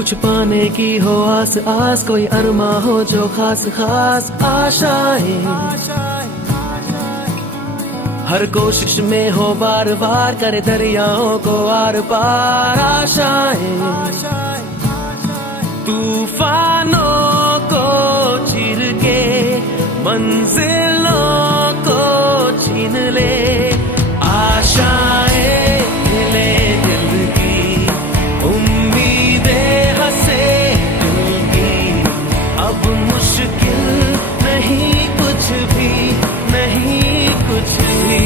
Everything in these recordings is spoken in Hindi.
कुछ पाने की हो आस आस, कोई अरमा हो जो खास खास आशाएं, हर कोशिश में हो बार बार करे दरियाओं को आर पार आशाएं, तूफानों को चीर के मंजिलों को छीन ले आशाएं, ले दिल की उम्मीदें हंसे दिल की, अब मुश्किल नहीं कुछ भी, नहीं कुछ भी,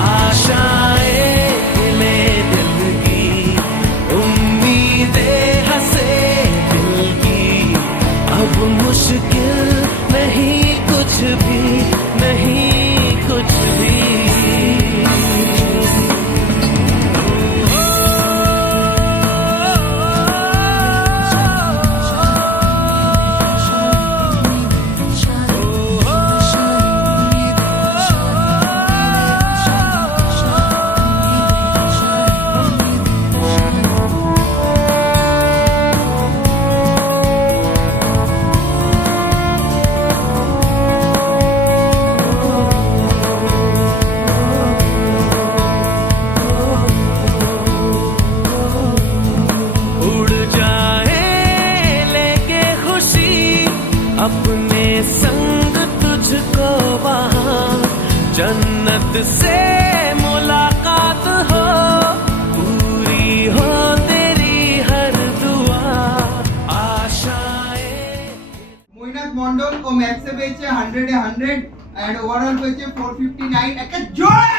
आशाएं ले दिल की उम्मीदें हंसे दिल की, अब मुश्किल नहीं कुछ भी, नहीं कुछ भी। अपने संग तुझको वहाँ जन्नत से मुलाकात हो, पूरी हो तेरी हर दुआ आशाएं। মইনাক মন্ডল ও ম্যাথসে পেয়েছে 100 এ 100 এন্ড ওভারঅল পেয়েছে 459। একটা জোরে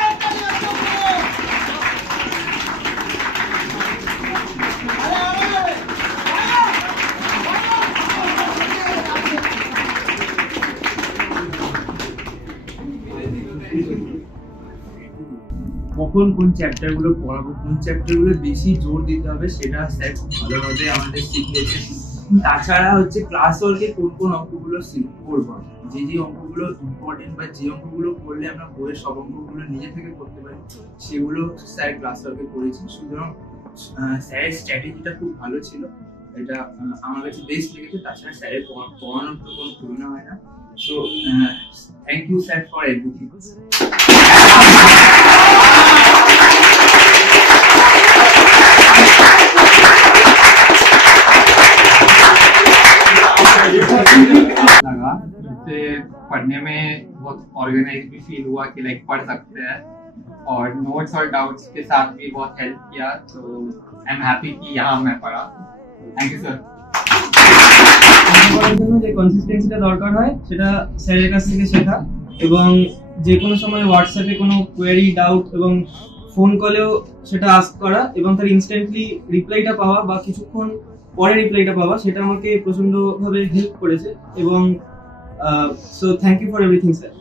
কখন কোন চ্যাপ্টারগুলো পড়াবো, কোন চ্যাপ্টারগুলো বেশি জোর দিতে হবে সেটা স্যার খুব ভালোভাবে আমাদের শিখিয়েছেন। তাছাড়া হচ্ছে ক্লাস ওয়ার্কে কোন কোন অঙ্কগুলো করবো, যে অঙ্কগুলো ইম্পর্টেন্ট বা যে অঙ্কগুলো করলে আমরা বইয়ের সব অঙ্কগুলো নিজে থেকে করতে পারি সেগুলো স্যার ক্লাস ওয়ার্কে করেছেন। সুতরাং স্যারের স্ট্র্যাটেজিটা খুব ভালো ছিল, এটা আমার কাছে বেস্ট লেগেছে। তাছাড়া স্যারের পড়ানোর তো কোনো তুলনা হয় না। So thank you sir for everything. लगा जिससे पढ़ने में बहुत ऑर्गेनाइज भी फील हुआ कि लाइक पढ़ सकते हैं, और नोट्स और डाउट्स के साथ भी बहुत हेल्प किया। तो आई एम हैप्पी कि यहाँ मैं पढ़ा। Thank you sir. পড়ার জন্য যে কনসিস্টেন্সিটা দরকার হয় সেটা স্যারের কাছ থেকে শেখা, এবং যে কোনো সময় হোয়াটসঅ্যাপে কোনো কোয়েরি ডাউট এবং ফোন কলেও সেটা আস্ক করা এবং তার ইনস্ট্যান্টলি রিপ্লাইটা পাওয়া বা কিছুক্ষণ পরে রিপ্লাইটা পাওয়া, সেটা আমাকে প্রচণ্ডভাবে হেল্প করেছে। এবং so thank you for everything sir.